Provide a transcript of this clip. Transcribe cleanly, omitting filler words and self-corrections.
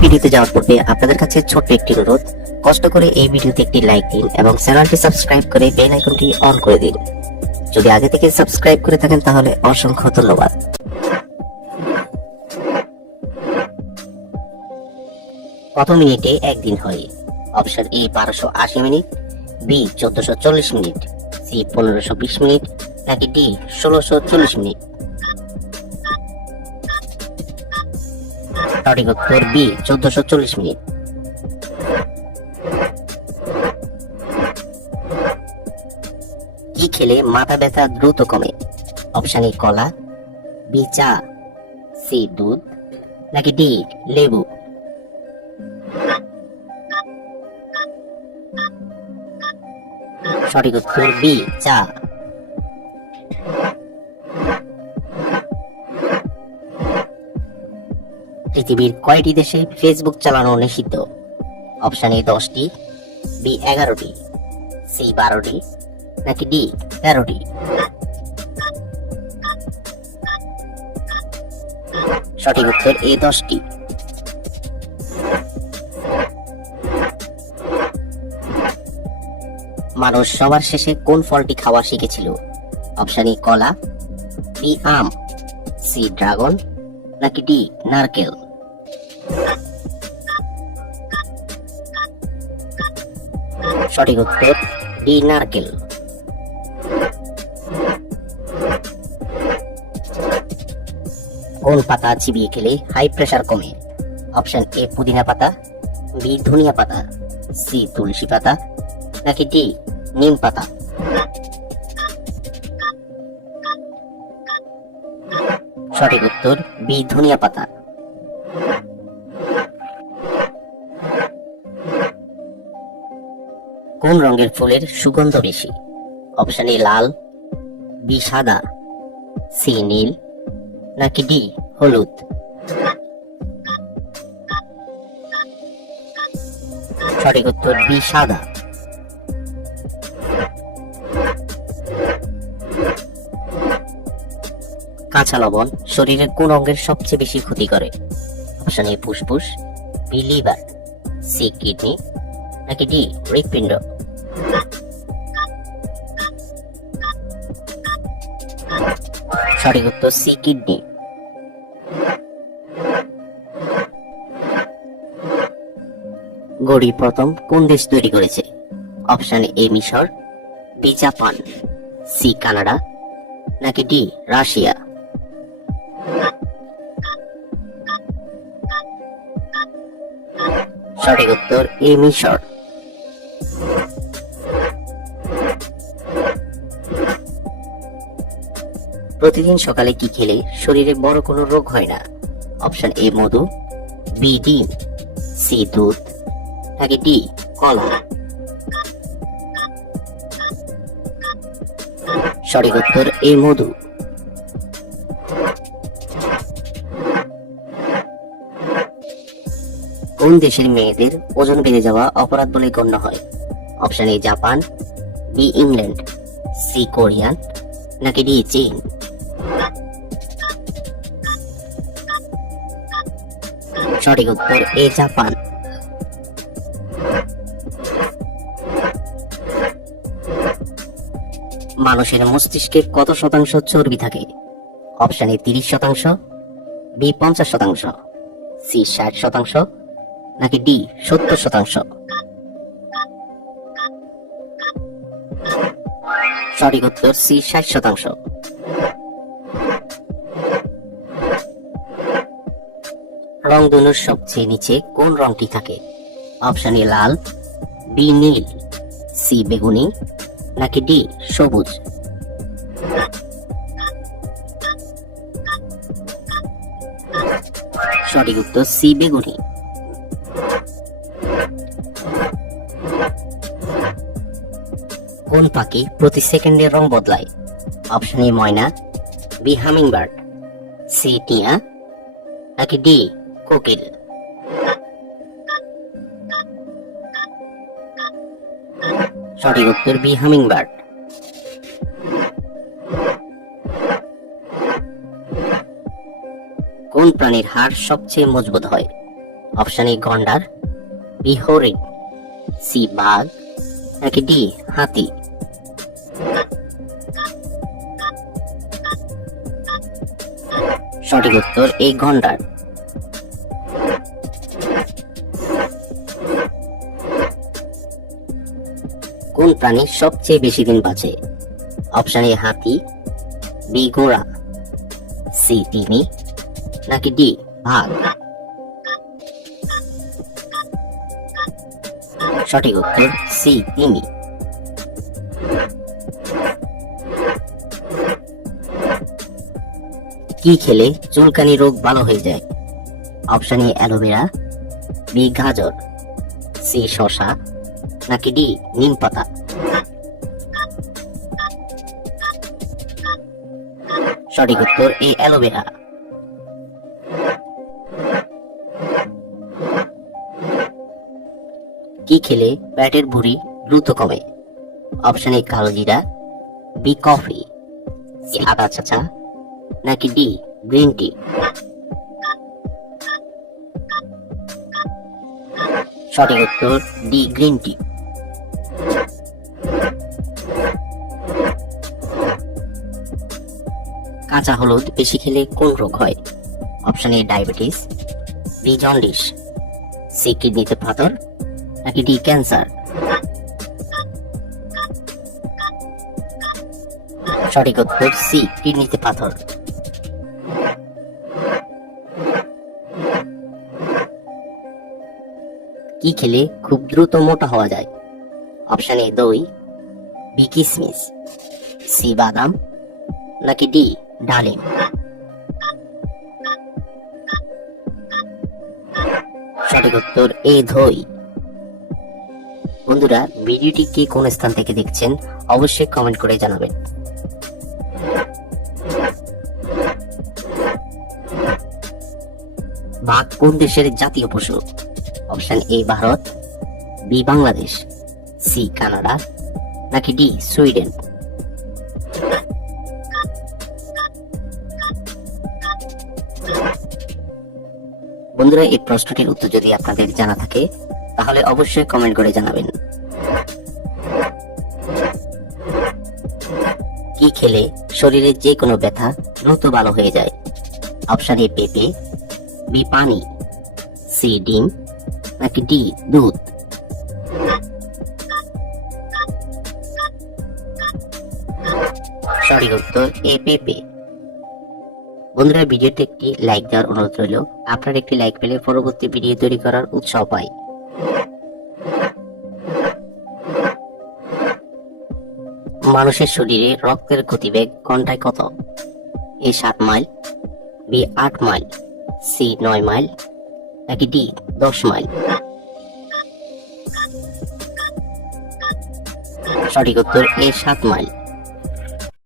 ভিডিওতে যাওয়ার পূর্বে আপনাদের কাছে ছোট্ট একটি অনুরোধ, কষ্ট করে এই ভিডিওতে একটি লাইক দিন এবং চ্যানেলটি সাবস্ক্রাইব করে বেল আইকনটি অন করে দিন। যদি আগে থেকে সাবস্ক্রাইব করে থাকেন তাহলে অসংখ্য ধন্যবাদ। কত মিনিটে একদিন হয়? Option A 1280 minute, B 1440 minute, C 1520 minute, নাকি ডি 1640 মিনিট। সঠিক উত্তর বি 1440 মিনিট। কি খেলে মাথা ব্যথা দ্রুত কমে? অপশন এ কলা, বি চা, সি দুধ, নাকি ডি লেবু। সঠিক উত্তর বি চা। পৃথিবীর কয়টি দেশে ফেসবুক চালানো নিষিদ্ধ? অপশন এ 10টি, বি 11টি, সি 12টি, নাকি ডি 13টি। সঠিক উত্তর এ 10টি। মানুষ সবার শেষে কোন ফলটি খাওয়া শিখেছিল? অপশন এ কলা, বি আম, সি ড্রাগন, নাকি ডি নারকেল। সঠিক উত্তর ডি নারকেল। কোন পাতা চিবিয়ে খেলে হাই প্রেসার কমে? অপশন এ পুদিনা পাতা, বি ধনিয়া পাতা, সি তুলসী পাতা, নাকি ডি নিম পাতা। সঠিক উত্তর বি ধনিয়া পাতা। কোন রঙের ফুলের সুগন্ধ বেশি? অপশন এ লাল, বি সাদা, সি নীল, নাকি ডি হলুদ। সঠিক উত্তর বি সাদা। কাঁচা লবণ শরীরের কোন অঙ্গের সবচেয়ে বেশি ক্ষতি করে? অপশন এ ফুসফুস, বি লিভার, সি কিডনি, নাকি ডি হৃৎপিণ্ড। সঠিক উত্তর সি কিডনি। ঘড়ি প্রথম কোন দেশ তৈরি করেছে? অপশন এ মিশর, বি জাপান, সি কানাডা, নাকি ডি রাশিয়া। সঠিক উত্তর এ মিশর। প্রতিদিন সকালে কি খেলে শরীরে বড় কোনো রোগ হয় না? অপশন এ মধু, বি ডিম, সি দুধ, নাকি ডি কলা। সঠিক উত্তর এ মধু। কোন দেশের মেয়েদের ওজন বেড়ে যাওয়া অপরাধ বলে গণ্য হয়? Option A Japan, B England, C Korean, নাকি ডি চীন। সঠিক উত্তর এ জাপান। মানুষের মস্তিষ্কে কত শতাংশ চর্বি থাকে? অপশন এ 30%, বি 50%, সি 60%, নাকি ডি 70%। সঠিক উত্তর সি 60%। রংধনুর সবচেয়ে নিচে কোন রংটি থাকে? অপশন এ লাল, বি নীল, সি বেগুনি, নাকি ডি সবুজ। সঠিক উত্তর সি বেগুনি। কোন পাখি প্রতি সেকেন্ডে রং বদলায়? অপশন এ ময়না, বি হামিংবার্ড, সি টিয়া, নাকি ডি কোকিল। সঠিক উত্তর বি হামিংবার্ড। কোন প্রাণীর হাড় সবচেয়ে মজবুত হয়? অপশন এ গন্ডার, বি হরিণ, সি বাঘ, নাকি ডি হাতি। সঠিক উত্তর এই গন্ডার। কোন প্রাণী সবচেয়ে বেশি দিন বাঁচে? অপশন এ হাতি, বি ঘোড়া, সি তিমি, নাকি ডি বাঘ। সঠিক উত্তর সি তিমি। কি খেলে চুলকানি রোগ ভালো হয়ে যায়? অপশন এ অ্যালোভেরা, বি গাজর, সি শসা, নাকি ডি নিম পাতা। সঠিক উত্তর এ অ্যালোভেরা। কি খেলে পেটের ভুঁড়ি দ্রুত কমে? অপশন এ কালো জিরা, বি কফি, সি আদা চা, নাকি ডি গ্রিন টি। সঠিক উত্তর ডি গ্রিন টি। কাঁচা হলুদ বেশি খেলে কোন রোগ হয়? Option A diabetes, B jaundice, C কিডনিতে পাথর, নাকি ডি ক্যান্সার। সঠিক উত্তর সি কিডনিতে পাথর। কি খেলে খুব দ্রুত মোটা হওয়া যায়? অপশন এ দই, বি কিশমিশ, সি বাদাম, নাকি ডি ডালিম। সঠিক উত্তর এ দই। বন্ধুরা, ভিডিওটি কে কোন স্থান থেকে দেখছেন অবশ্যই কমেন্ট করে জানাবেন। বাঘ কোন দেশের জাতীয় পশু? Option A Bharat, B Bangladesh, C Canada, নাকি ডি সুইডেন। বন্ধুরা, এই প্রশ্নটির উত্তর যদি আপনাদের জানা থাকে তাহলে অবশ্যই কমেন্ট করে জানাবেন। কি খেলে শরীরের যে কোনো ব্যথা দ্রুত ভালো হয়ে যায়? অপশন এ পেঁপে, বি পানি, সি ডিম, নাকি ডি দুধ। সঠিক উত্তর এ পেঁপে। বন্ধুরা, ভিডিওতে একটি লাইক দেওয়ার অনুরোধ রইল। আপনার একটি লাইক পেলে পরবর্তী ভিডিও তৈরি করার উৎসাহ পাই। মানুষের শরীরে রক্তের গতিবেগ ঘন্টায় কত? A 7 mile, B 8 mile, C 9 mile, নাকি ডি 10 মাইল। সঠিক উত্তর এ 7 মাইল।